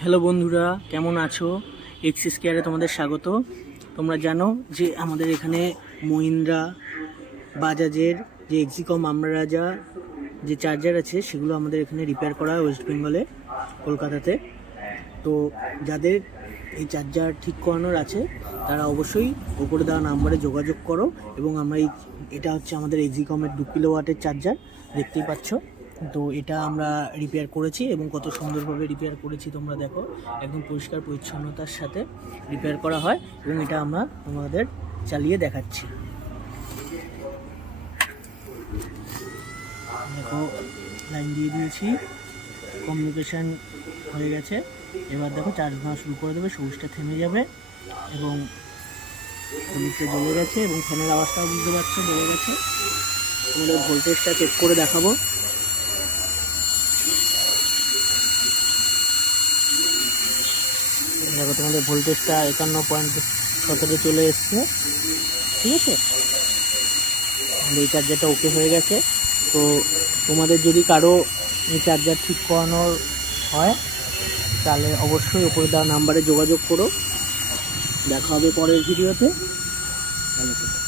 Hello বন্ধুরা, কেমন আছো? এক্সিস কেয়ারে তোমাদের স্বাগত। তোমরা জানো যে আমাদের এখানে মহিন্দ্রা, বাজাজের যে এক্সিকম আমরাজা যে চার্জার আছে সেগুলো আমাদের এখানে রিপেয়ার করা হয় ওয়েস্ট বেঙ্গলে, কলকাতাতে। তো যাদের এই চার্জার ঠিক করানোর আছে তারা অবশ্যই ওপরে দেওয়া নাম্বারে যোগাযোগ করো। এবং আমরা এটা হচ্ছে আমাদের এক্সিকমের 2 কিলোওয়াটের চার্জার, দেখতেই পাচ্ছ। তো এটা আমরা রিপেয়ার করেছি এবং কত সুন্দরভাবে রিপেয়ার করেছি তোমরা দেখো, একদম পরিষ্কার পরিচ্ছন্নতার সাথে রিপেয়ার করা হয়। এবং এটা আমরা তোমাদের চালিয়ে দেখাচ্ছি। দেখো, লাইন দিয়ে দিয়েছি, কমিউনিকেশান হয়ে গেছে। এবার দেখো চার্জ নেওয়া শুরু করে দেবে, সবুজটা থেমে যাবে এবং হলুদটা জ্বলে গেছে এবং ফ্যানের আওয়াজটাও বুঝতে পারছো জ্বলে গেছে। তোমাদের ভোল্টেজটা চেক করে দেখাবো। দেখো তোমাদের ভোল্টেজটা 51.17 চলে এসছে, ঠিক আছে। এই চার্জারটা ওকে হয়ে গেছে। তো তোমাদের যদি কারো এই চার্জার ঠিক করানোর হয় তাহলে অবশ্যই ওপরে দেওয়া নাম্বারে যোগাযোগ করো। দেখা হবে পরের ভিডিওতে। ভালো থেকো।